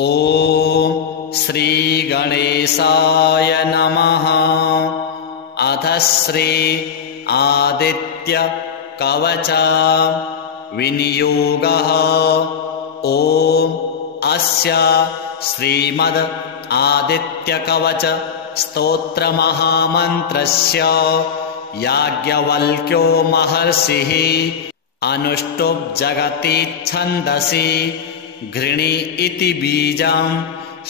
ॐ श्री गणेशाय नमः। अथ श्री आदित्य कवच विनियोगः। ॐ अस्य श्रीमद् आदित्य कवच स्तोत्र महामन्त्रस्य याज्ञवल्क्यो महर्षिः अनुष्टुप् जगति छन्दसि घृणी इति बीजं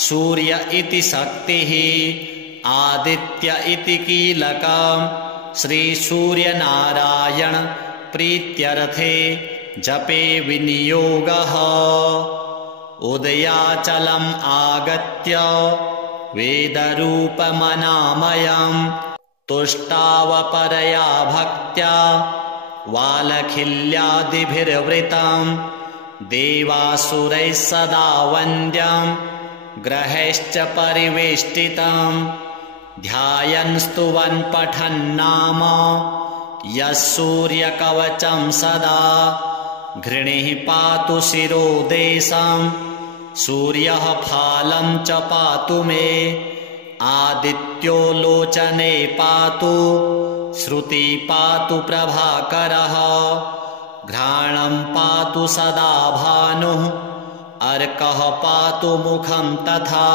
सूर्य इति शक्तिः आदित्य इति कीलकं श्री सूर्यनारायण प्रीत्यर्थे जपे विनियोगः। उदयाचलम् आगत्य वेदरूपमनामयं तुष्टावपरया भक्त्या वालखिल्यादिभिर्वृतं देवासुरैः सदा वन्द्यं ग्रहैश्च परिवेष्टितं ध्यायन् स्तुवन् पठन्नाम यः सूर्यकवचं सदा घृणिः पातु शिरोदेशं सूर्यः फालं च पातु मे आदित्यो लोचने पातु श्रुति पातु प्रभाकरः घ्राणं पातु सदा भानुः अर्कः पातु मुखं तथा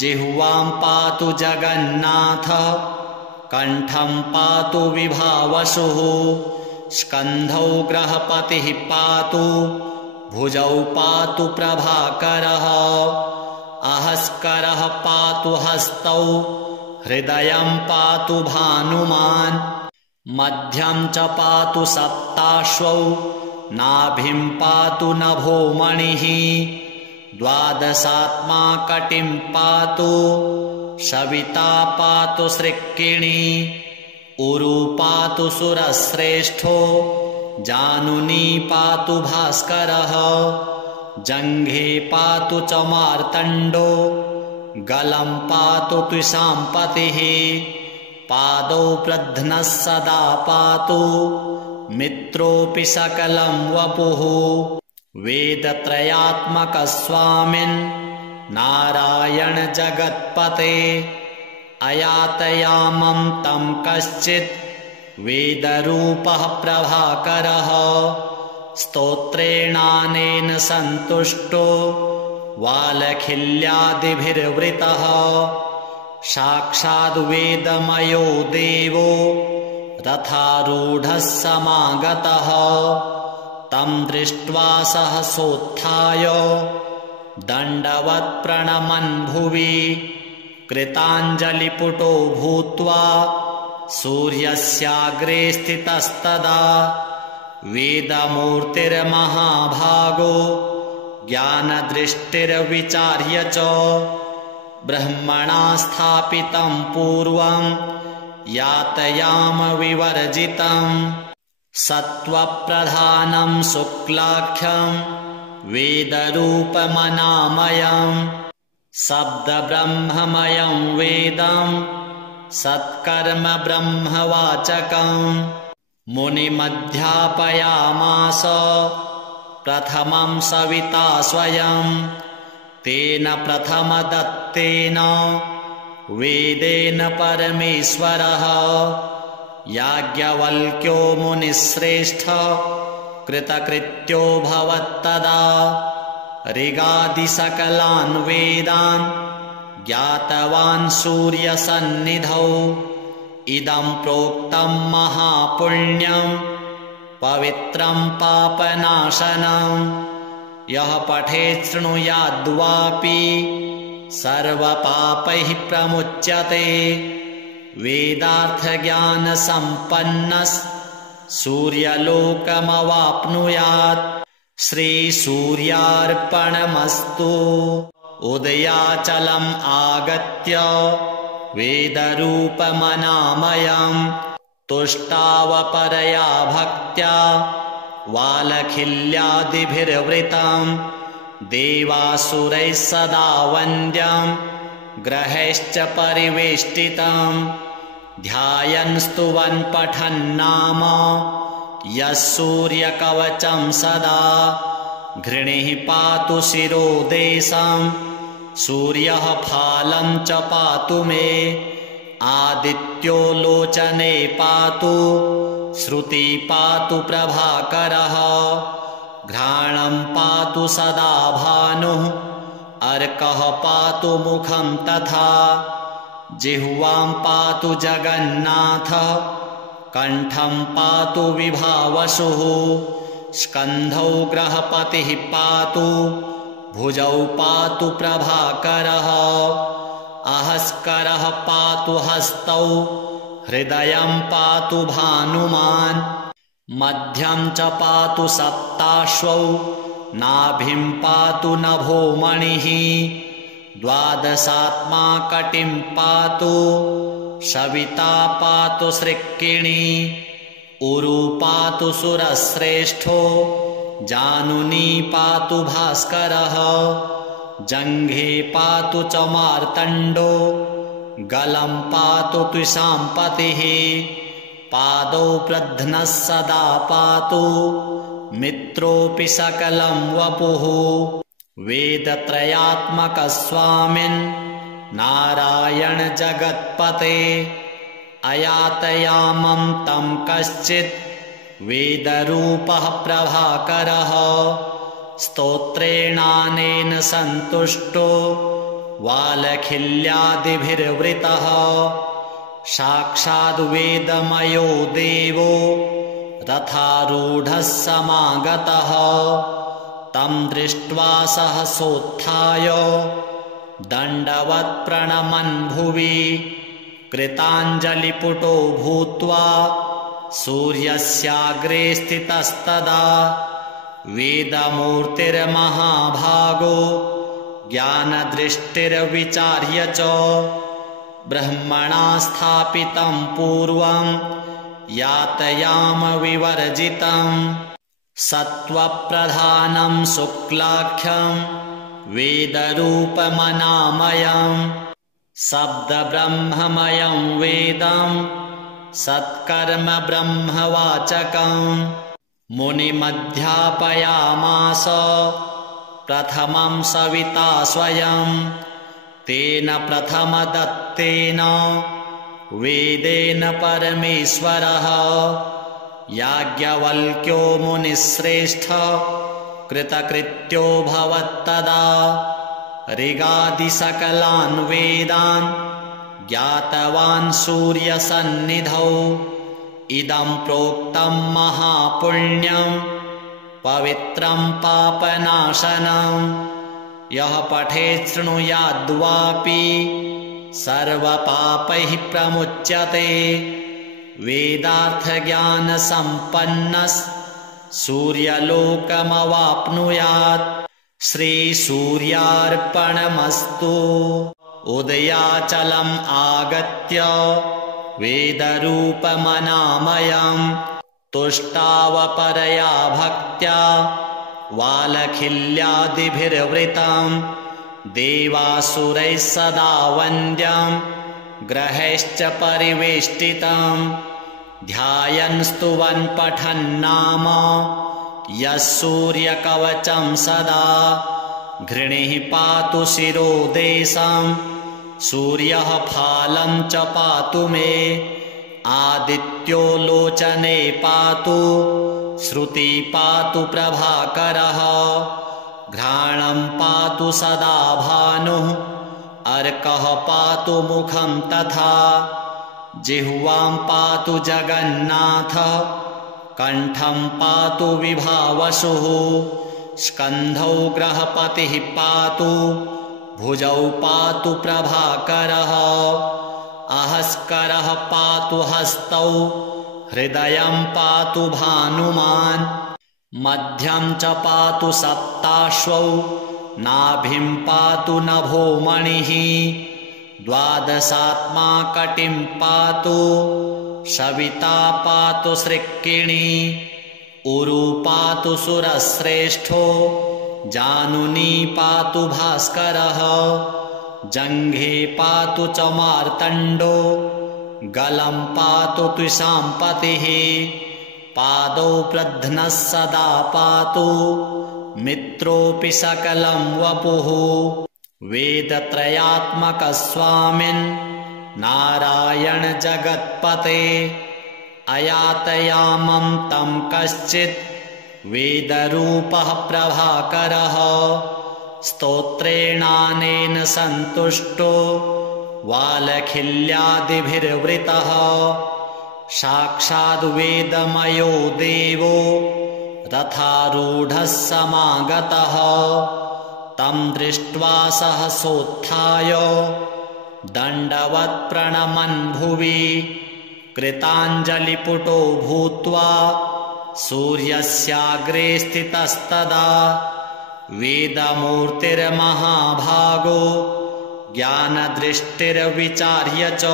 जिह्वां पातु जगन्नाथः कण्ठं पातु विभावसुः स्कन्धौ ग्रहपतिः पातु भुजौ पातु प्रभाकरः अहस्करः पातु हस्तौ हृदयं पातु भानुमान् मध्यं च पातु सप्ताश्वौ नाभिं पातु नभोमणिः द्वादशात्मा कटिं पातु सविता पातु सृक्किणी उरु पातु सुरश्रेष्ठो जानुनी पातु भास्करः जङ्घे पातु च मार्तण्डो गलं पातु त्विषाम्पतिः पादौ प्रध्नः सदा पातु मित्रोऽपि सकलं वपुः वेदत्रयात्मकस्वामिन् नारायण जगत्पते अयातयामं तं कश्चित् वेदरूपः प्रभाकरः स्तोत्रेणानेन सन्तुष्टो वालखिल्यादिभिर्वृतः साक्षाद्वेदमयो देवो रथारूढः समागतः तं दृष्ट्वा सहसोत्थाय दण्डवत् प्रणमन् भुवि कृताञ्जलिपुटो भूत्वा सूर्यस्याग्रे स्थितस्तदा वेदमूर्तिर्महाभागो ज्ञानदृष्टिर्विचार्य च ब्रह्मणा स्थापितं पूर्वं यातयाम विवर्जितं सत्त्वप्रधानं शुक्लाख्यं वेदरूपमनामयं शब्दब्रह्ममयं वेदं सत्कर्म ब्रह्मवाचकं मुनिमध्यापयामास प्रथमं सविता स्वयं तेन प्रथमदत्तेन वेदेन परमेश्वरः याज्ञवल्क्यो मुनिश्रेष्ठ कृतकृत्यो भवत्तदा ऋगादिसकलान् वेदान् ज्ञातवान् सूर्यसन्निधौ इदं प्रोक्तं महापुण्यं पवित्रं पापनाशनं यः पठेत् शृणुयाद्वापि सर्वपापैः प्रमुच्यते वेदार्थज्ञानसम्पन्नः सूर्यलोकमवाप्नुयात् श्रीसूर्यार्पणमस्तु। उदयाचलम् आगत्य वेदरूपमनामयं तुष्टावपरया भक्त्या वालखिल्यादिभिर्वृतं देवासुरैः सदा वन्द्यं ग्रहैश्च परिवेष्टितं ध्यायन् स्तुवन् पठन्नाम यः सूर्यकवचं सदा घृणिः पातु शिरोदेशं सूर्यः फालं च पातु मे आदित्यो लोचने पातु श्रुति पातु प्रभाकरः घ्राणं पातु सदा भानुः अर्कः पातु मुखं तथा जिह्वां पातु जगन्नाथः कण्ठं पातु विभावसुः स्कन्धौ ग्रहपतिः पातु भुजौ पातु प्रभाकरः अहस्करः पातु हस्तौ हृदयं पातु भानुमान् मध्यं च पातु सप्ताश्वौ नाभिं पातु नभो मणिः द्वादशात्मा कटिं पातु सविता पातु सृक्किणी उरु पातु सुरश्रेष्ठो जानुनी पातु भास्करः जङ्घे पातु च मार्तण्डो गलं पातु त्विषाम्पतिः पादौ प्रध्नः सदा पातु मित्रोऽपि सकलं वपुः वेदत्रयात्मकस्वामिन् नारायण जगत्पते अयातयामं तं कश्चित् वेदरूपः प्रभाकरः स्तोत्रेणानेन सन्तुष्टो वालखिल्यादिभिर्वृतः साक्षाद्वेदमयो देवो रथारूढः समागतः तं दृष्ट्वा सहसोत्थाय दण्डवत् प्रणमन् भुवि कृताञ्जलिपुटो भूत्वा सूर्यस्याग्रे स्थितस्तदा वेदमूर्तिर्महाभागो ज्ञानदृष्टिर्विचार्य च ब्रह्मणा स्थापितं पूर्वं यातयाम विवर्जितं सत्त्वप्रधानं शुक्लाख्यं वेदरूपमनामयं शब्दब्रह्ममयं वेदं सत्कर्म ब्रह्मवाचकं मुनिमध्यापयामास प्रथमं सविता स्वयं तेन प्रथमदत्तेन वेदेन परमेश्वरः याज्ञवल्क्यो मुनिश्रेष्ठ कृतकृत्यो भवत्तदा ऋगादिसकलान् वेदान् ज्ञातवान् सूर्यसन्निधौ इदं प्रोक्तं महापुण्यं पवित्रं पापनाशनं यः पठेत् शृणुयाद्वापि सर्वपापैः प्रमुच्यते वेदार्थज्ञानसम्पन्नः सूर्यलोकमवाप्नुयात् श्रीसूर्यार्पणमस्तु उदयाचलम् आगत्य वेदरूपमनामयं तुष्टावपरया भक्त्या वालखिल्यादिभिर्वृतं देवासुरैः सदा वन्द्यं ग्रहैश्च परिवेष्टितं ध्यायन् स्तुवन् पठन्नाम यः सूर्यकवचं सदा घृणिः पातु शिरोदेशं सूर्यः फालं च पातु मे आदित्यो लोचने पातु श्रुति पातु प्रभाकरः घ्राणं पातु सदा भानुः अर्कः पातु मुखं तथा जिह्वां पातु जगन्नाथः कण्ठं पातु विभावसुः स्कन्धौ ग्रहपतिः पातु भुजौ पातु प्रभाकरः अहस्करः पातु हस्तौ हृदयं पातु भानुमान् मध्यं च पातु सप्ताश्वौ नाभिं पातु नभो मणिः द्वादशात्मा कटिं पातु सविता पातु सृक्किणी उरु पातु सुरश्रेष्ठो जानुनी पातु भास्करः जङ्घे पातु च मार्तण्डो गलं पातु त्विषाम्पतिः पादौ प्रध्नः सदा पातु मित्रोऽपि सकलं वपुः वेदत्रयात्मकस्वामिन् नारायण जगत्पते अयातयामं तं कश्चित् वेदरूपः प्रभाकरः स्तोत्रेणानेन सन्तुष्टो वालखिल्यादिभिर्वृतः साक्षाद्वेदमयो देवो रथारूढः समागतः तं दृष्ट्वा सहसोत्थाय दण्डवत् प्रणमन् भुवि कृताञ्जलिपुटो भूत्वा सूर्यस्याग्रे स्थितस्तदा वेदमूर्तिर्महाभागो ज्ञानदृष्टिर्विचार्य च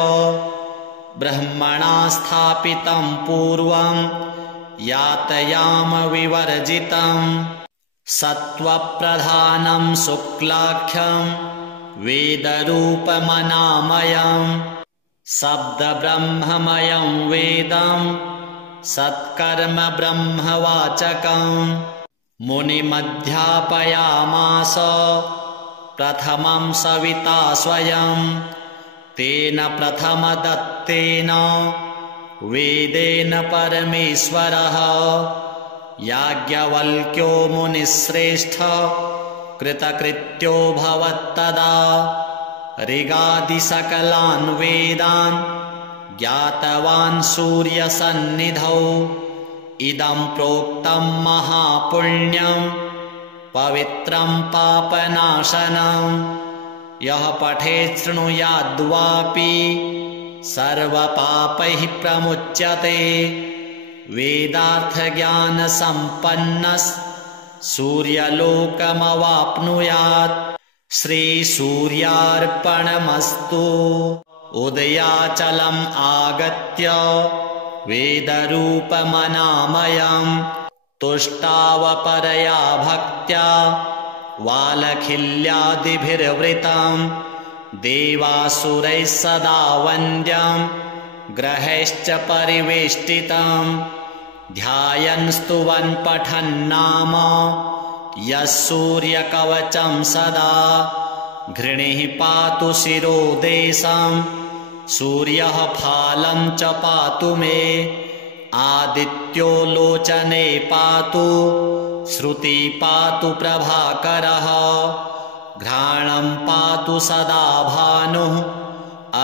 ब्रह्मणा स्थापितं पूर्वं यातयाम विवर्जितं सत्त्वप्रधानं शुक्लाख्यं वेदरूपमनामयं शब्दब्रह्ममयं वेदं सत्कर्म ब्रह्मवाचकं मुनिमध्यापयामास प्रथमं सविता स्वयं तेन प्रथमदत्तेन वेदेन परमेश्वरः याज्ञवल्क्यो मुनिश्रेष्ठ कृतकृत्यो भवत्तदा ऋगादिसकलान् वेदान् ज्ञातवान् सूर्यसन्निधौ इदं प्रोक्तं महापुण्यं पवित्रं पापनाशनं यः पठेत् शृणुयाद्वापि सर्वपापैः प्रमुच्यते वेदार्थज्ञानसम्पन्नः सूर्यलोकमवाप्नुयात् श्रीसूर्यार्पणमस्तु उदयाचलम् आगत्य वेदरूपमनामयं तुष्टावपरया भक्त्या वालखिल्यादिभिर्वृतं देवासुरैः सदा वन्द्यं ग्रहैश्च परिवेष्टितं ध्यायन् स्तुवन् पठन्नाम यः सूर्यकवचं सदा घृणिः पातु शिरोदेशं सूर्यः फालं च पातु मे आदित्यो लोचने पातु श्रुति पातु प्रभाकरः घ्राणं पातु सदा भानुः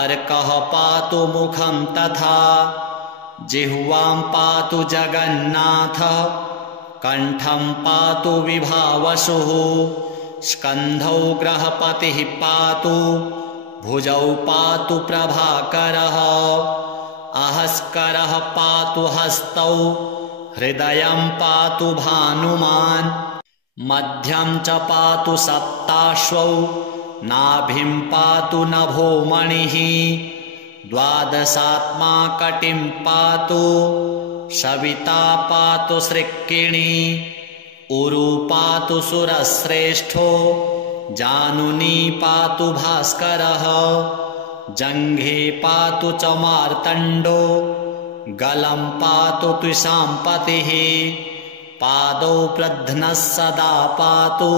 अर्कः पातु मुखं तथा जिह्वां पातु जगन्नाथः कण्ठं पातु विभावसुः स्कन्धौ ग्रहपतिः पातु भुजौ पातु प्रभाकरः अहस्करः पातु हस्तौ हृदयं पातु भानुमान् मध्यं च पातु सप्ताश्वौ नाभिं पातु नभोमणिः द्वादशात्मा कटिं पातु सविता पातु सृक्किणी उरु पातु सुरश्रेष्ठो जानुनी पातु भास्करः जङ्घे पातु च मार्तण्डो गलं पातु त्विषाम्पतिः पादौ प्रध्नः सदा पातु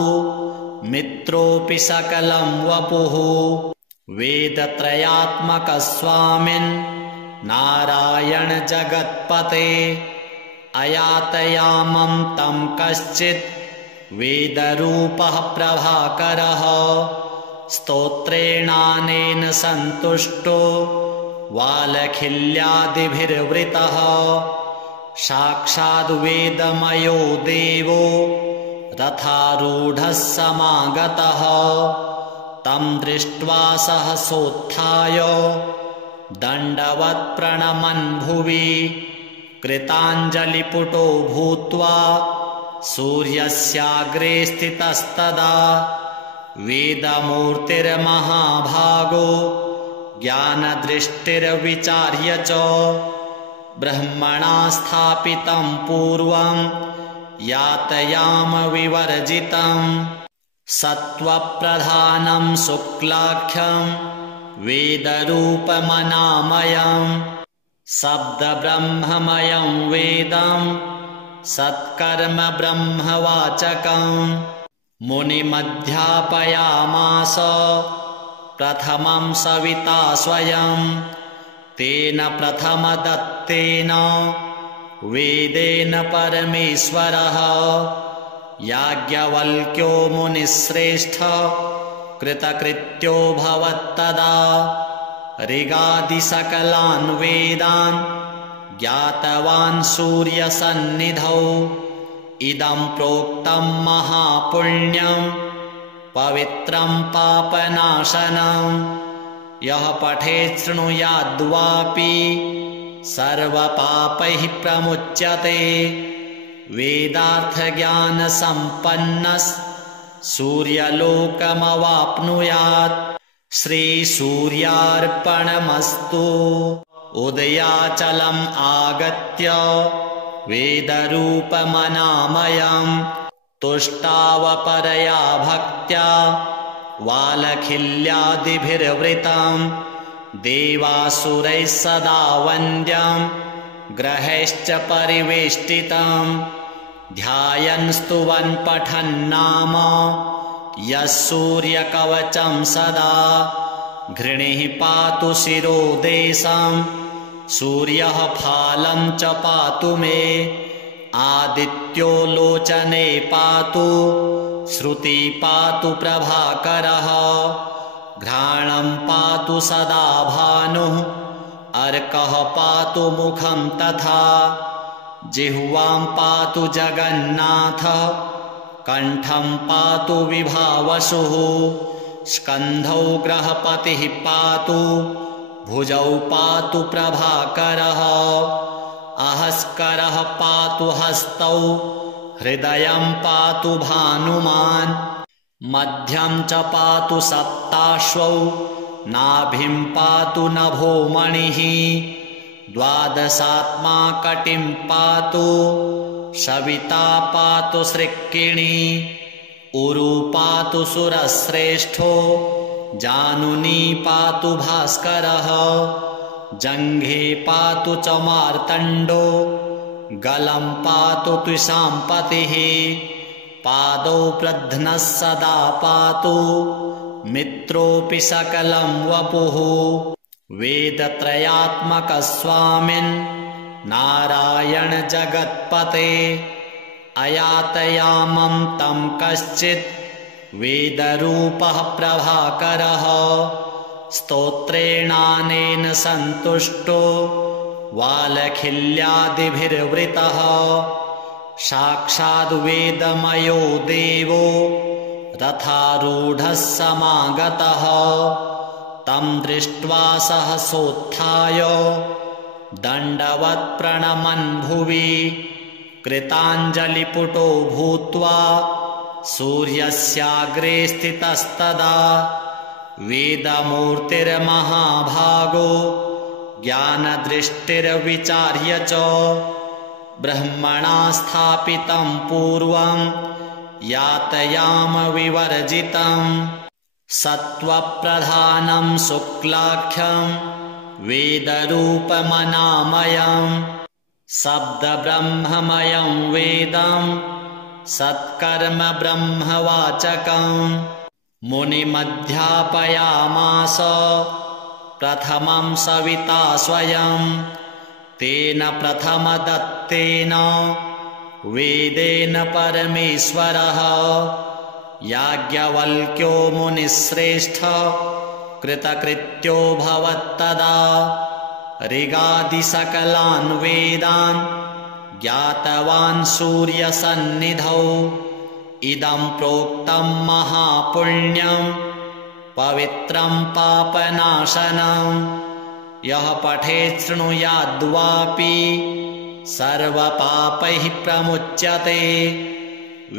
मित्रोऽपि सकलं वपुः वेदत्रयात्मकस्वामिन् नारायण जगत्पते अयातयामं तं कश्चित् वेदरूपः प्रभाकरः स्तोत्रेणानेन सन्तुष्टो वालखिल्यादिभिर्वृतः साक्षाद्वेदमयो देवो रथारूढः समागतः तं दृष्ट्वा सहसोत्थाय दण्डवत् प्रणमन् भुवि कृताञ्जलिपुटो भूत्वा सूर्यस्याग्रे स्थितस्तदा वेदमूर्तिर्महाभागो ज्ञानदृष्टिर्विचार्य च ब्रह्मणा स्थापितं पूर्वं यातयाम विवर्जितं सत्त्वप्रधानं शुक्लाख्यं वेदरूपमनामयं शब्दब्रह्ममयं वेदं सत्कर्म ब्रह्मवाचकम् मुनिमध्यापयामास प्रथमं सविता स्वयं तेन प्रथमदत्तेन वेदेन परमेश्वरः याज्ञवल्क्यो मुनिश्रेष्ठ कृतकृत्यो भवत्तदा ऋगादिसकलान् वेदान् ज्ञातवान् सूर्यसन्निधौ इदं प्रोक्तं महापुण्यं पवित्रं पापनाशनं यः पठेत् शृणुयाद्वापि सर्वपापैः प्रमुच्यते वेदार्थज्ञानसम्पन्नः सूर्यलोकमवाप्नुयात् श्रीसूर्यार्पणमस्तु उदयाचलम् आगत्य वेदरूपमनामयं तुष्टावपरया भक्त्या वालखिल्यादिभिर्वृतं देवासुरैः सदा वन्द्यं ग्रहैश्च परिवेष्टितं ध्यायन् स्तुवन् पठन्नाम यः सूर्यकवचं सदा घृणिः पातु शिरोदेशं सूर्यः फालं च पातु मे आदित्यो लोचने पातु श्रुति पातु प्रभाकरः घ्राणं पातु सदा भानुः अर्कः पातु मुखं तथा जिह्वां पातु जगन्नाथः कण्ठं पातु विभावसुः स्कन्धौ ग्रहपतिः पातु भुजौ पातु प्रभाकरः अहस्करः पातु हस्तौ हृदयं पातु भानुमान् मध्यं च पातु सप्ताश्वौ नाभिं पातु नभोमणिः द्वादशात्मा कटिं पातु सविता पातु सृक्किणी उरु पातु सुरश्रेष्ठो जानुनी पातु भास्करः जङ्घे पातु च मार्तण्डो गलं पातु त्विषाम्पतिः पादौ प्रध्नः सदा पातु मित्रोऽपि सकलं वपुः वेदत्रयात्मकस्वामिन् नारायण जगत्पते अयातयामं तं कश्चित् वेदरूपः प्रभाकरः स्तोत्रेणानेन सन्तुष्टो वालखिल्यादिभिर्वृतः साक्षाद्वेदमयो देवो रथारूढः समागतः तं दृष्ट्वा सहसोत्थाय दण्डवत् प्रणमन् भुवि कृताञ्जलिपुटो भूत्वा सूर्यस्याग्रे स्थितस्तदा वेदमूर्तिर्महाभागो ज्ञानदृष्टिर्विचार्य च ब्रह्मणा स्थापितं पूर्वं यातयाम विवर्जितं सत्त्वप्रधानं शुक्लाख्यं वेदरूपमनामयं शब्दब्रह्ममयं वेदं सत्कर्म ब्रह्मवाचकं मुनिमध्यापयामास प्रथमं सविता स्वयं तेन प्रथमदत्तेन वेदेन परमेश्वरः याज्ञवल्क्यो मुनिश्रेष्ठ कृतकृत्यो भवत्तदा ऋगादिसकलान् वेदान् ज्ञातवान् सूर्यसन्निधौ इदं प्रोक्तं महापुण्यं पवित्रं पापनाशनं यः पठेत् शृणुयाद्वापि सर्वपापैः प्रमुच्यते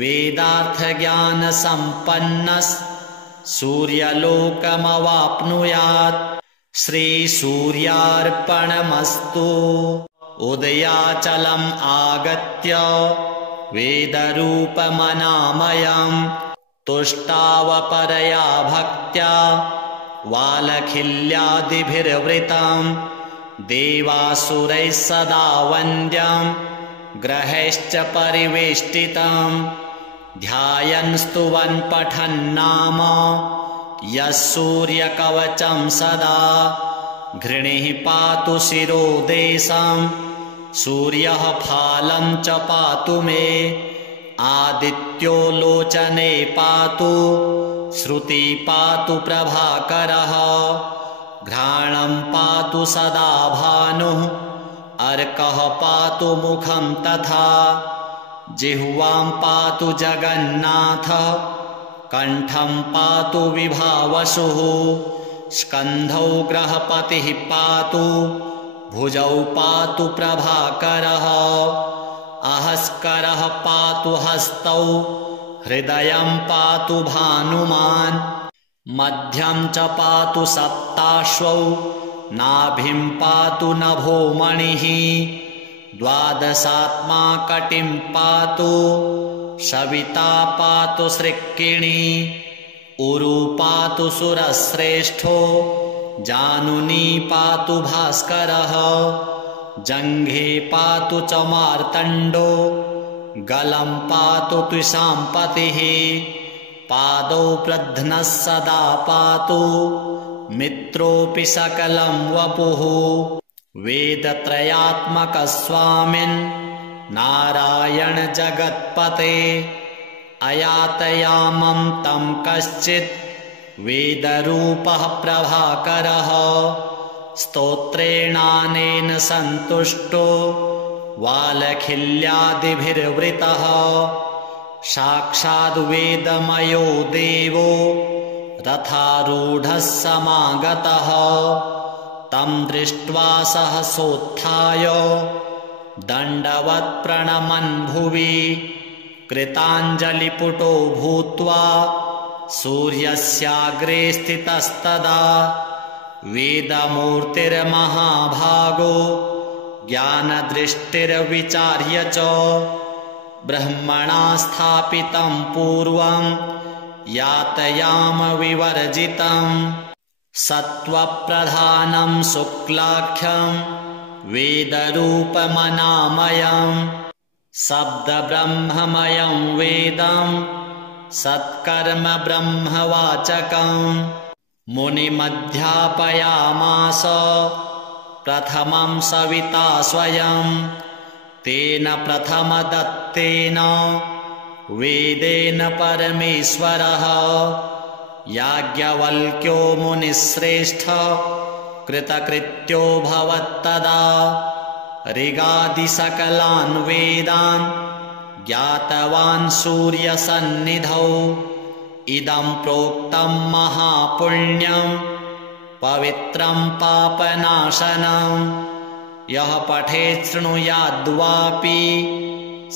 वेदार्थज्ञानसम्पन्नः सूर्यलोकमवाप्नुयात् श्रीसूर्यार्पणमस्तु उदयाचलम् आगत्य वेदरूपमनामयं तुष्टावपरया भक्त्या वालखिल्यादिभिर्वृतं देवासुरैः सदा वन्द्यं ग्रहैश्च परिवेष्टितं ध्यायन् स्तुवन् पठन्नाम यः सूर्यकवचं सदा घृणिः पातु शिरोदेशं सूर्यः फालं च पातु मे आदित्यो लोचने पातु श्रुति पातु प्रभाकरः घ्राणं पातु सदा भानुः अर्कः पातु मुखं तथा जिह्वां पातु जगन्नाथः कण्ठं पातु विभावसुः स्कन्धौ ग्रहपतिः पातु भुजौ पातु प्रभाकरः अहस्करः पातु हस्तौ हृदयं पातु भानुमान् मध्यं च पातु सप्ताश्वौ नाभिं पातु नभो मणिः द्वादशात्मा कटिं पातु सविता पातु सृक्किणी उरु पातु सुरश्रेष्ठो जानुनी पातु भास्करः जङ्घे पातु च मार्तण्डो गलं पातु त्विषाम्पतिः पादौ प्रध्नः सदा पातु मित्रोऽपि सकलं वपुः वेदत्रयात्मकः स्वामिन् नारायण जगत्पते अयातयामं तं कश्चित् वेदरूपः प्रभाकरः स्तोत्रेणानेन सन्तुष्टो वालखिल्यादिभिर्वृतः साक्षाद्वेदमयो देवो रथारूढः समागतः तं दृष्ट्वा सहसोत्थाय दण्डवत् प्रणमन् भुवि कृताञ्जलिपुटो भूत्वा सूर्यस्याग्रे स्थितस्तदा वेदमूर्तिर्महाभागो ज्ञानदृष्टिर्विचार्य च ब्रह्मणा स्थापितं पूर्वं यातयाम विवर्जितं सत्त्वप्रधानं शुक्लाख्यं वेदरूपमनामयं शब्दब्रह्ममयं वेदं सत्कर्म ब्रह्मवाचकं मुनिमध्यापयामास प्रथमं सविता स्वयं तेन प्रथमदत्तेन वेदेन परमेश्वरः याज्ञवल्क्यो मुनिश्रेष्ठ कृतकृत्यो भवत्तदा ऋगादिसकलान् वेदान् ज्ञातवान् सूर्यसन्निधौ इदं प्रोक्तं महापुण्यं पवित्रं पापनाशनं यः पठेत् शृणुयाद्वापि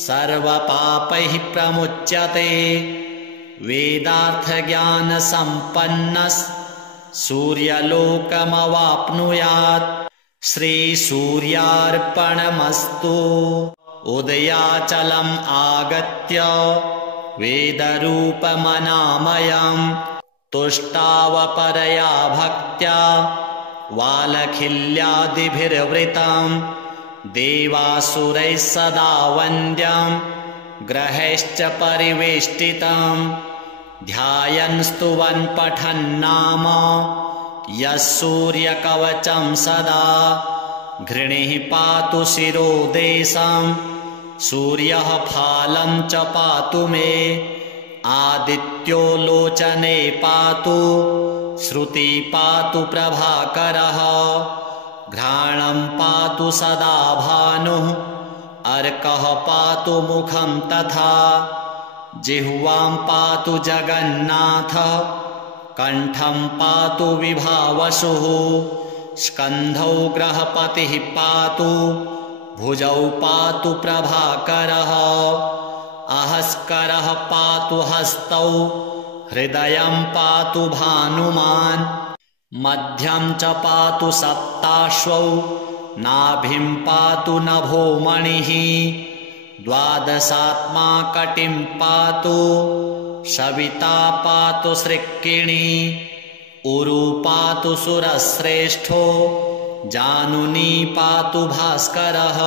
सर्वपापैः प्रमुच्यते वेदार्थज्ञानसम्पन्नः सूर्यलोकमवाप्नुयात् श्रीसूर्यार्पणमस्तु उदयाचलम् आगत्य वेदरूपमनामयं तुष्टावपरया भक्त्या वालखिल्यादिभिर्वृतं देवासुरैः सदा वन्द्यं ग्रहैश्च परिवेष्टितं ध्यायन् स्तुवन् पठन्नाम यः सूर्यकवचं सदा घृणिः पातु शिरोदेशं सूर्यः फालं च पातु मे आदित्यो लोचने पातु श्रुति पातु प्रभाकरः घ्राणं पातु सदा भानुः अर्कः पातु मुखं तथा जिह्वां पातु जगन्नाथः कण्ठं पातु विभावसुः स्कन्धौ ग्रहपतिः पातु भुजौ पातु प्रभाकरः अहस्करः पातु हस्तौ हृदयं पातु भानुमान् मध्यं च पातु सप्ताश्वौ नाभिं पातु नभो मणिः द्वादशात्मा कटिं पातु सविता पातु सृक्किणी उरु पातु सुरश्रेष्ठो जानुनी पातु भास्करः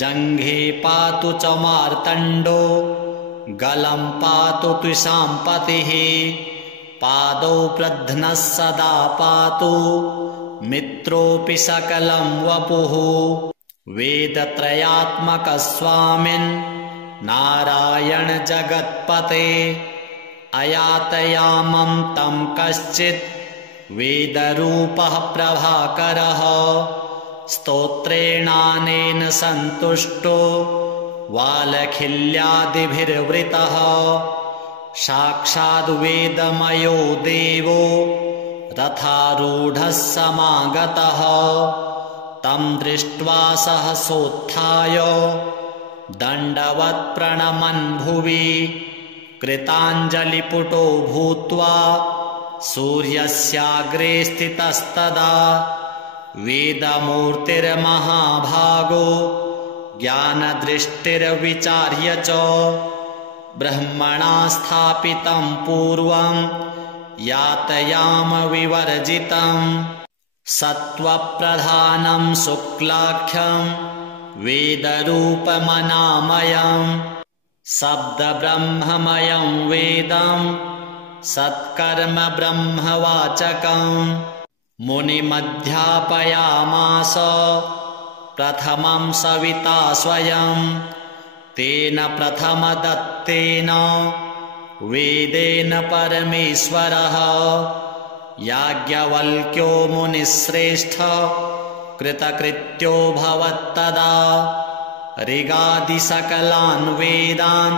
जङ्घे पातु च मार्तण्डो गलं पातु त्विषाम्पतिः पादौ प्रध्नः सदा पातु मित्रोऽपि सकलं वपुः वेदत्रयात्मकः स्वामिन् नारायण जगत्पते अयातयामं तं कश्चित् वेदरूपः प्रभाकरः स्तोत्रेणानेन सन्तुष्टो वालखिल्यादिभिर्वृतः साक्षाद्वेदमयो देवो रथारूढः समागतः तं दृष्ट्वा सहसोत्थाय दण्डवत् प्रणमन् भुवि कृताञ्जलिपुटो भूत्वा सूर्यस्याग्रे स्थितस्तदा वेदमूर्तिर्महाभागो ज्ञानदृष्टिर्विचार्य च ब्रह्मणा स्थापितं पूर्वं यातयामविवर्जितं सत्त्वप्रधानं शुक्लाख्यं वेदरूपमनामयं शब्दब्रह्ममयं वेदं सत्कर्म ब्रह्मवाचकं मुनिमध्यापयामास प्रथमं सविता स्वयं तेन प्रथमदत्तेन वेदेन परमेश्वरः याज्ञवल्क्यो मुनिश्रेष्ठ कृतकृत्यो भवत्तदा ऋगादिसकलान् वेदान्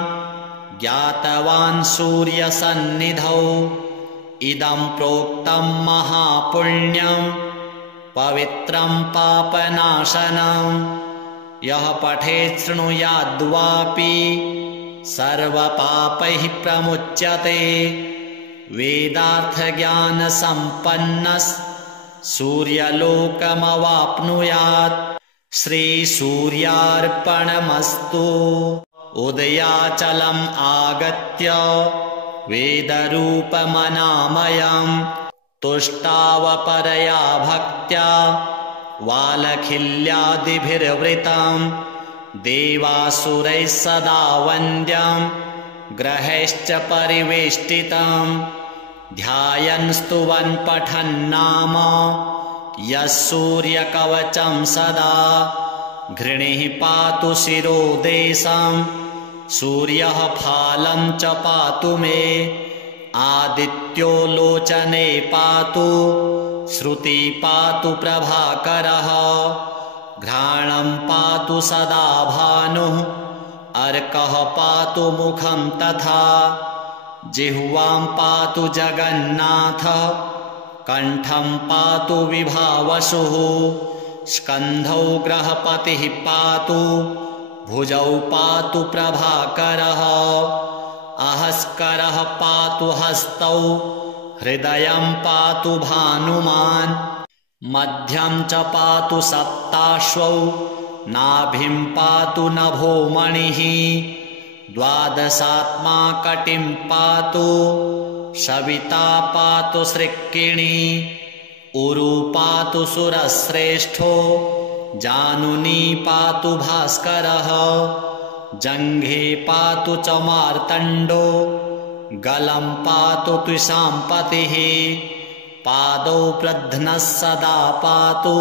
ज्ञातवान् सूर्यसन्निधौ इदं प्रोक्तं महापुण्यं पवित्रं पापनाशनं यः पठेत् शृणुयाद्वापि सर्वपापैः प्रमुच्यते वेदार्थज्ञानसम्पन्नः सूर्यलोकमवाप्नुयात् श्रीसूर्यार्पणमस्तु उदयाचलम् आगत्य वेदरूपमनामयं तुष्टावपरया भक्त्या वालखिल्यादिभिर्वृतं देवासुरैः सदा वन्द्यं ग्रहैश्च परिवेष्टितं ध्यायन् स्तुवन् पठन्नाम यः सूर्यकवचं सदा घृणिः पातु शिरोदेशं सूर्यः फालं च पातु मे आदित्यो लोचने पातु श्रुति पातु प्रभाकरः घ्राणं पातु सदा भानुः अर्कः पातु मुखं तथा जिह्वां पातु जगन्नाथः कण्ठं पातु विभावसुः स्कन्धौ ग्रहपतिः पातु भुजौ पातु प्रभाकरः अहस्करः पातु हस्तौ हृदयं पातु भानुमान् मध्यं च पातु सप्ताश्वौ नाभिं पातु नभोमणिः द्वादशात्मा कटिं पातु सविता पातु सृक्किणी उरु पातु सुरश्रेष्ठो जानुनी पातु भास्करः जङ्घे पातु च मार्तण्डो गलं पातु त्विषाम्पतिः पादौ प्रध्नः सदा पातु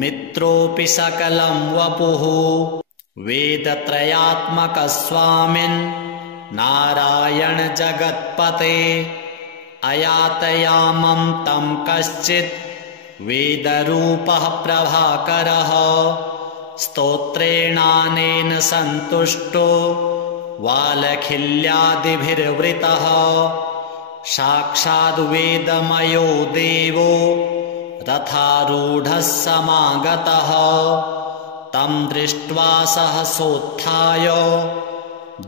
मित्रोऽपि सकलं वपुः वेदत्रयात्मकः स्वामिन् नारायण जगत्पते अयातयामं तं कश्चित् वेदरूपः प्रभाकरः स्तोत्रेणानेन सन्तुष्टो वालखिल्यादिभिर्वृतः साक्षाद्वेदमयो देवो रथारूढः समागतः तं दृष्ट्वा सहसोत्थाय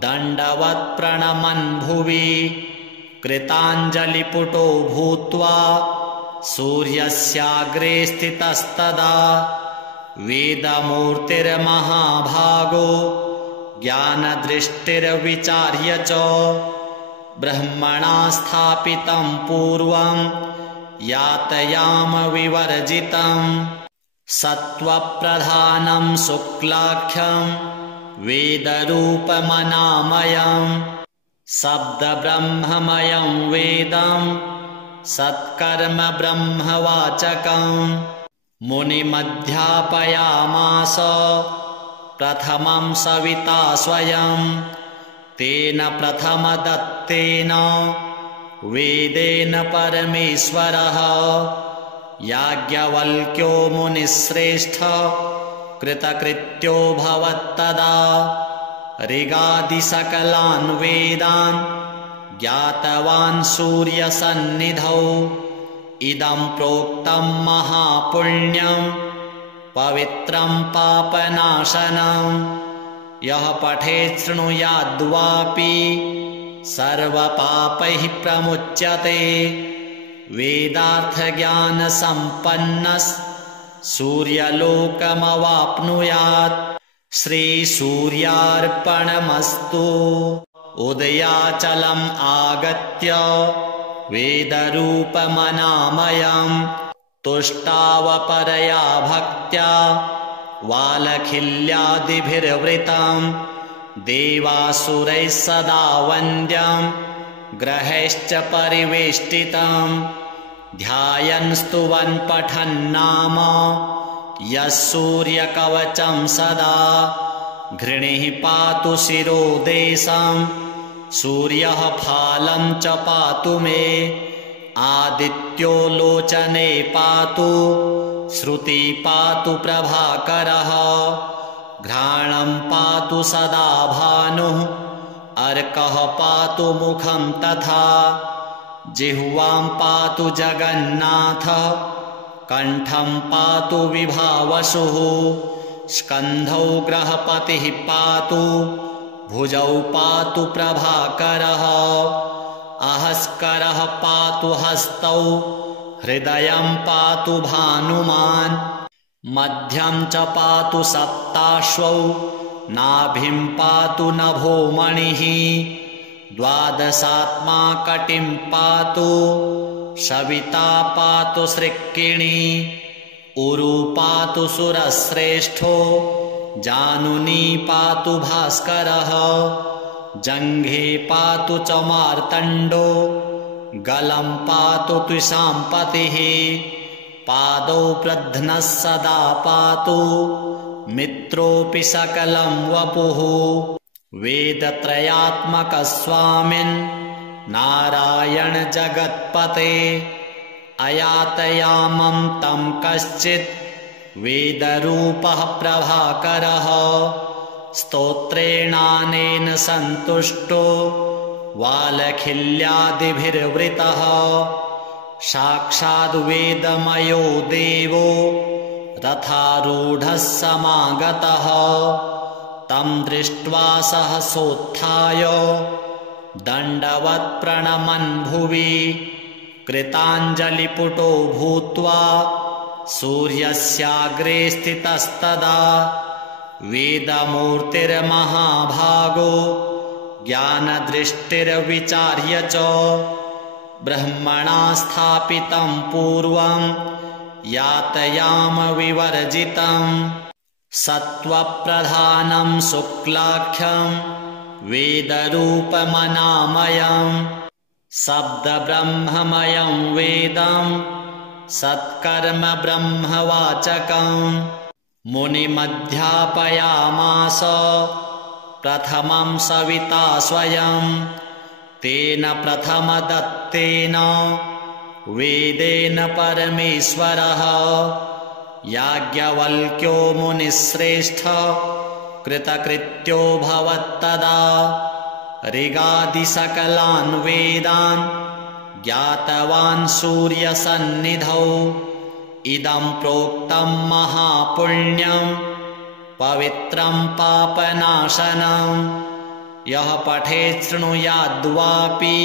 दण्डवत् प्रणमन् भुवि कृताञ्जलिपुटो भूत्वा सूर्यस्याग्रे स्थितस्तदा वेदमूर्तिर्महाभागो ज्ञानदृष्टिर्विचार्य च ब्रह्मणा स्थापितं पूर्वं यातयामविवर्जितं सत्त्वप्रधानं शुक्लाख्यं वेदरूपमनामयं शब्दब्रह्ममयं वेदं सत्कर्म ब्रह्मवाचकं मुनिमध्यापयामास प्रथमं सविता स्वयं तेन प्रथमदत्तेन वेदेन परमेश्वरः याज्ञवल्क्यो मुनिश्रेष्ठ कृतकृत्यो भवत्तदा ऋगादिसकलान् वेदान् ज्ञातवान् सूर्यसन्निधौ इदं प्रोक्तं महापुण्यं पवित्रं पापनाशनं यः पठेत् शृणुयाद्वापि सर्वपापैः प्रमुच्यते वेदार्थज्ञानसम्पन्नः सूर्यलोकमवाप्नुयात् श्रीसूर्यार्पणमस्तु। उदयाचलम् आगत्य वेदरूपमनामयं तुष्टावपरया भक्त्या वालखिल्यादिभिर्वृतं देवासुरैः सदा वन्द्यं ग्रहैश्च परिवेष्टितं ध्यायन् स्तुवन् पठन्नाम यः सूर्यकवचं सदा घृणिः पातु शिरोदेशं सूर्यः फालं च पातु मे आदित्यो लोचने पातु श्रुति पातु प्रभाकरः घ्राणं पातु सदा भानुः अर्कः पातु मुखं तथा जिह्वां पातु जगन्नाथः कण्ठं पातु विभावसुः स्कन्धौ ग्रहपतिः पातु भुजौ पातु प्रभाकरः अहस्करः पातु हस्तौ हृदयं पातु भानुमान् मध्यं च पातु सप्ताश्वौ नाभिं पातु नभोमणिः द्वादशात्मा कटिं पातु सविता पातु सृक्किणी उरु पातु सुरश्रेष्ठो जानुनी पातु भास्करः जङ्घे पातु च मार्तण्डो गलं पातु त्विषाम्पतिः पादौ प्रध्नः सदा पातु मित्रोऽपि सकलं वपुः वेदत्रयात्मकस्वामिन् नारायण जगत्पते अयातयामं तं कश्चित् वेदरूपः प्रभाकरः स्तोत्रेणानेन सन्तुष्टो वालखिल्यादिभिर्वृतः साक्षाद्वेदमयो देवो रथारूढः समागतः तं दृष्ट्वा सहसोत्थाय दण्डवत् प्रणमन् भुवि कृताञ्जलिपुटो भूत्वा सूर्यस्याग्रे स्थितस्तदा वेदमूर्तिर्महाभागो ज्ञानदृष्टिर्विचार्य च ब्रह्मणा स्थापितं पूर्वं यातयाम विवर्जितं सत्त्वप्रधानं शुक्लाख्यं वेदरूपमनामयं शब्दब्रह्ममयं वेदं सत्कर्म ब्रह्मवाचकं मुनिमध्यापयामास प्रथमं सविता स्वयं तेन प्रथमदत्तेन वेदेन परमेश्वरः याज्ञवल्क्यो मुनिश्रेष्ठ कृतकृत्यो भवत्तदा ऋगादिसकलान् वेदान् ज्ञातवान् सूर्यसन्निधौ इदं प्रोक्तं महापुण्यं पवित्रं पापनाशनं यः पठेत् शृणुयाद्वापि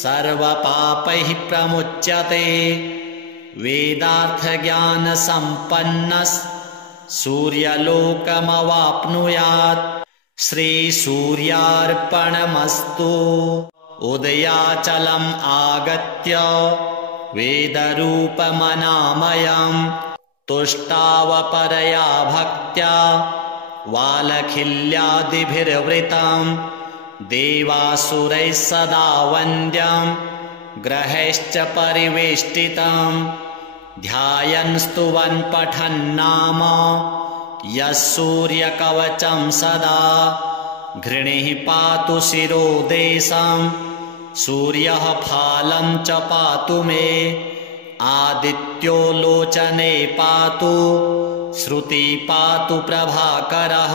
सर्वपापैः प्रमुच्यते वेदार्थज्ञानसम्पन्नः सूर्यलोकमवाप्नुयात् श्रीसूर्यार्पणमस्तु। उदयाचलम् आगत्य वेदरूपमनामयं तुष्टावपरया भक्त्या वालखिल्यादिभिर्वृतं देवासुरैः सदा वन्द्यं ग्रहैश्च परिवेष्टितं ध्यायन् स्तुवन् पठन्नाम यः सूर्यकवचं सदा घृणिः पातु शिरोदेशं सूर्यः फालं च पातु मे आदित्यो लोचने पातु श्रुति पातु प्रभाकरः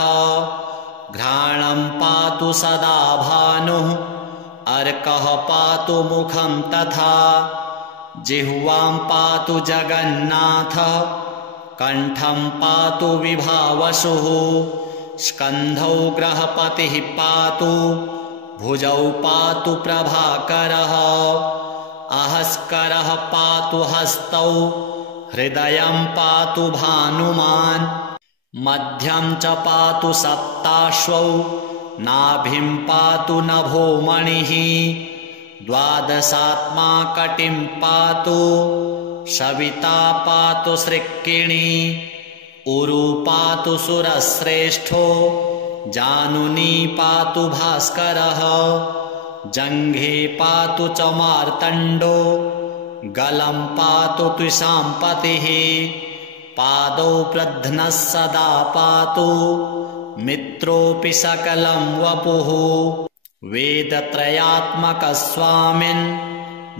घ्राणं पातु सदा भानुः अर्कः पातु मुखं तथा जिह्वां पातु जगन्नाथः कण्ठं पातु विभावसुः स्कन्धौ ग्रहपतिः पातु भुजौ पातु प्रभाकरः अहस्करः पातु हस्तौ हृदयं पातु भानुमान् मध्यं च पातु सप्ताश्वौ नाभिं पातु नभोमणिः द्वादशात्मा कटिं पातु सविता पातु सृक्किणी उरु पातु सुरश्रेष्ठो जानुनी पातु भास्करः जङ्घे पातु च मार्तण्डो गलं पातु त्विषाम्पतिः पादौ प्रध्नः सदा पातु मित्रोऽपि सकलं वपुः वेदत्रयात्मकस्वामिन्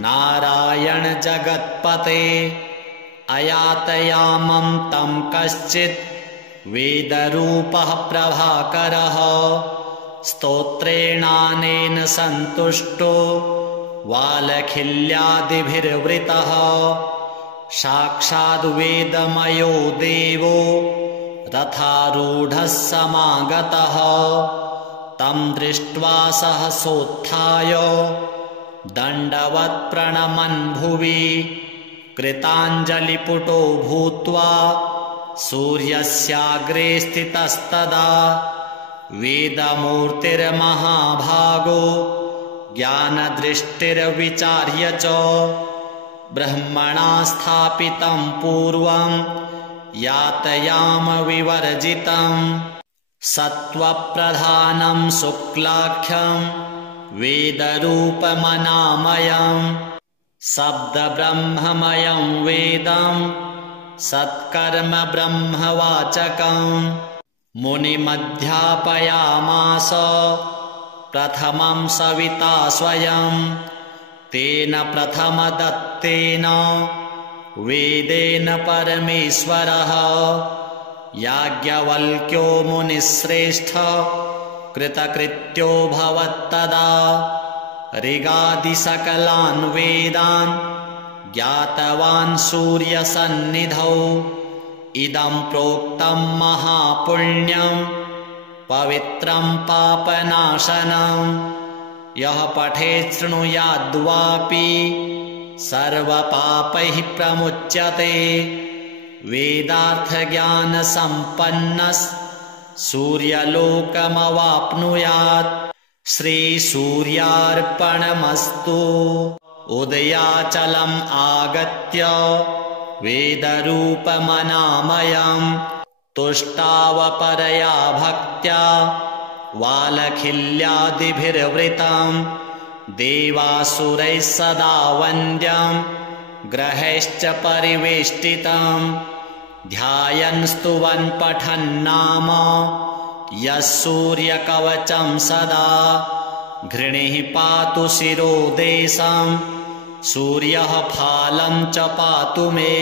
नारायण जगत्पते अयातयामं तं कश्चित् वेदरूपः प्रभाकरः स्तोत्रेणानेन सन्तुष्टो वालखिल्यादिभिर्वृतः साक्षाद्वेदमयो देवो रथारूढः समागतः तं दृष्ट्वा सहसोत्थाय दण्डवत् प्रणमन् भुवि कृताञ्जलिपुटो भूत्वा सूर्यस्याग्रे स्थितस्तदा वेदमूर्तिर्महाभागो ज्ञानदृष्टिर्विचार्य च ब्रह्मणा स्थापितं पूर्वं यातयाम विवर्जितं सत्त्वप्रधानं शुक्लाख्यं वेदरूपमनामयं शब्दब्रह्ममयं वेदं सत्कर्म ब्रह्मवाचकं मुनिमध्यापयामास प्रथमं सविता स्वयं तेन प्रथमदत्तेन वेदेन परमेश्वरः याज्ञवल्क्यो मुनिश्रेष्ठ कृतकृत्यो भवत्तदा ऋगादिसकलान् वेदान् ज्ञातवान् सूर्यसन्निधौ इदं प्रोक्तं महापुण्यं पवित्रं पापनाशनं यः पठेत् शृणुयाद्वापि सर्वपापैः प्रमुच्यते वेदार्थज्ञानसम्पन्नः सूर्यलोकमवाप्नुयात् श्रीसूर्यार्पणमस्तु उदयाचलम् आगत्य वेदरूपमनामयं तुष्टावपरया भक्त्या वालखिल्यादिभिर्वृतं देवासुरैः सदा वन्द्यं ग्रहैश्च परिवेष्टितं ध्यायन् स्तुवन् पठन्नाम यः सूर्यकवचं सदा घृणिः पातु शिरोदेशं सूर्यः फालं च पातु मे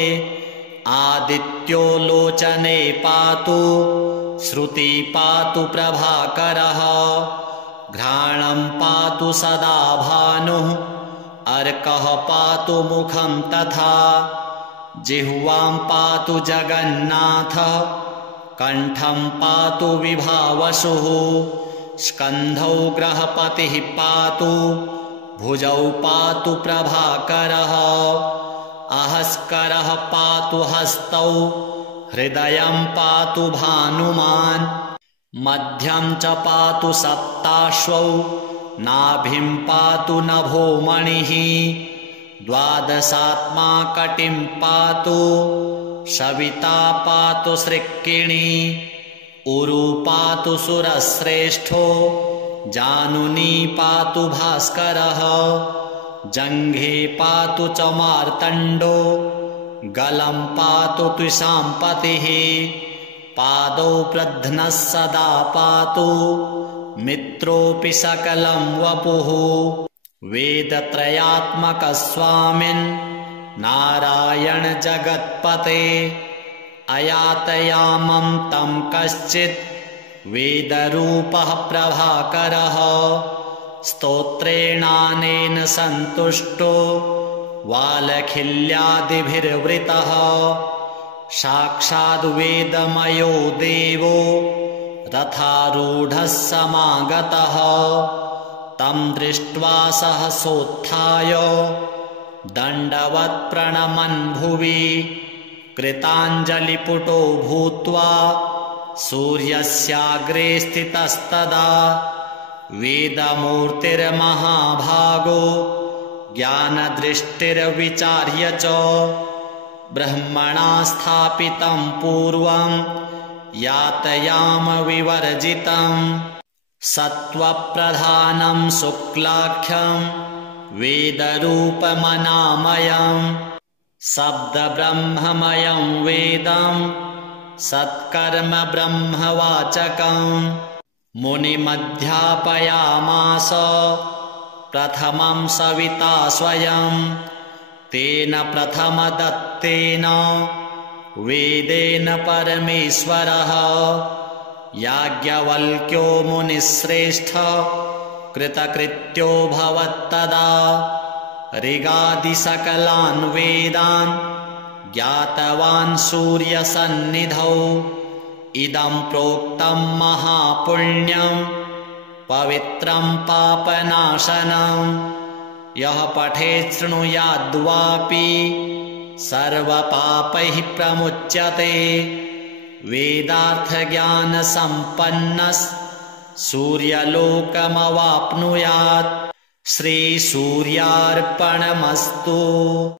आदित्यो लोचने पातु श्रुति पातु प्रभाकरः घ्राणं पातु सदा भानुः अर्कः पातु मुखं तथा जिह्वां पातु जगन्नाथः कण्ठं पातु विभावसुः स्कन्धौ ग्रहपतिः पातु भुजौ पातु प्रभाकरः अहस्करः पातु हस्तौ हृदयं पातु भानुमान् मध्यं च पातु सप्ताश्वौ नाभिं पातु नभोमणिः द्वादशात्मा कटिं पातु सविता पातु सृक्किणी उरु पातु सुरश्रेष्ठो जानुनी पातु भास्करः जङ्घे पातु च मार्तण्डो गलं पातु त्विषाम्पतिः पादौ प्रध्नः सदा पातु मित्रोऽपि सकलं वपुः वेदत्रयात्मकः स्वामिन् नारायण जगत्पते अयातयामं तं कश्चित् वेदरूपः प्रभाकरः स्तोत्रेणानेन सन्तुष्टो वालखिल्यादिभिर्वृतः साक्षाद्वेदमयो देवो रथारूढः समागतः तं दृष्ट्वा सहसोत्थाय दण्डवत् प्रणमन् भुवि कृताञ्जलिपुटो भूत्वा सूर्यस्याग्रे स्थितस्तदा वेदमूर्तिर्महाभागो ज्ञानदृष्टिर्विचार्य च ब्रह्मणा स्थापितं पूर्वं यातयामविवर्जितं सत्त्वप्रधानं शुक्लाख्यं वेदरूपमनामयं शब्दब्रह्ममयं वेदं सत्कर्म ब्रह्मवाचकं मुनिमध्यापयामास प्रथमं सविता स्वयं तेन प्रथमदत्तेन वेदेन परमेश्वरः याज्ञवल्क्यो मुनिश्रेष्ठ कृतकृत्यो भवत्तदा ऋगादिसकलान् वेदान् ज्ञातवान् सूर्यसन्निधौ इदं प्रोक्तं महापुण्यं पवित्रं पापनाशनं यः पठेत् शृणुयाद्वापि सर्वपापैः प्रमुच्यते वेदार्थज्ञानसम्पन्नः सूर्यलोकमवाप्नुयात् श्रीसूर्यार्पणमस्तु।